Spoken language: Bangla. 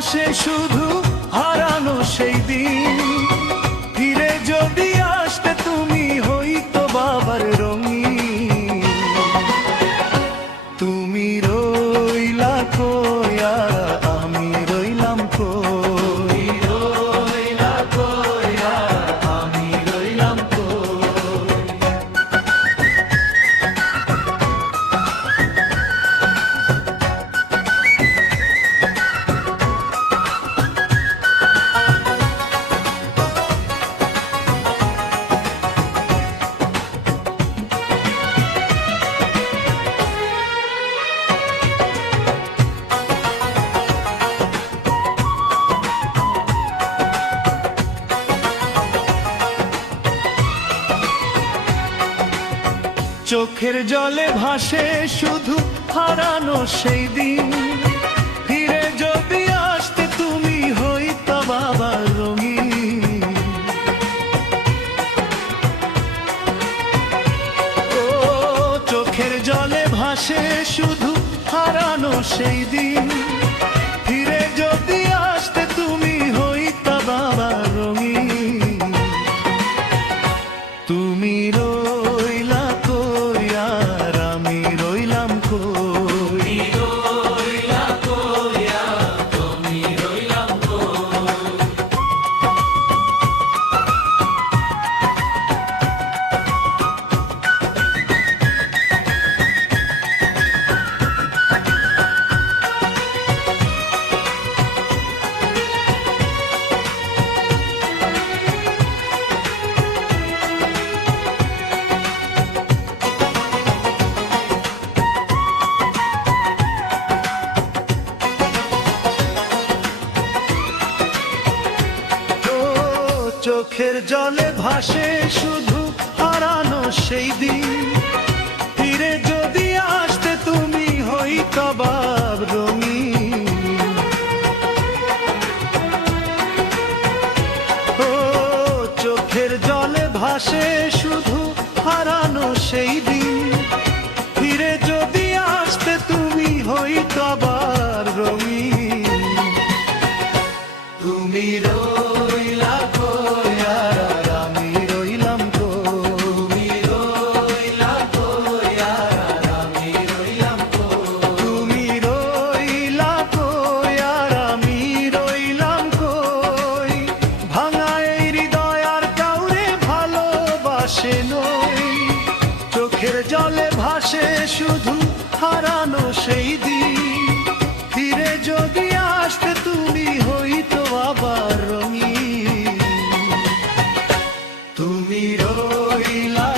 ভাসে শুধু হারানো সেই দিন, ফিরে যদি আসতে তুমি হইতো বাবার রঙিন। তুমি রইলা কই আর আমি রইলাম কই, রইলা কই আর আমি রইলাম কই। চোখের জলে ভাসে শুধু হারানো সেই দিন, ফিরে যদি আসতে তুমি হইতা বাবার রঙিন। ও চোখের জলে ভাসে শুধু হারানো সেই দিন, ফিরে যদি আসতে তুমি হইতা বাবার রঙিন। তুমি রইলা কই আর আমি রইলাম কই, রইলা কই আর তুমি রইলাম কই। চোখের জলে ভাসে শুধু হারানো সেই দিন, ফিরে যদি আসতে তুমি হইতা বাবার রঙিন। ও চোখের জলে ভাসে শুধু হারানো সেই দিন, ফিরে যদি আসতে তুমি হইতা বাবার রঙিন। তুমি রইলা কই আর আমি রইলাম কই, রইলা কই আর আমি রইলাম কই। তুমি রইলা কই আর আমি রইলাম কই, ভাঙা এই হৃদয় আর কাউরে ভালোবাসে নই। চোখের জলে ভাসে শুধু হারানো সেই দিন, ফিরে যদি আসতে তুমি হইতো আবার রঙিন। তুমি রইলা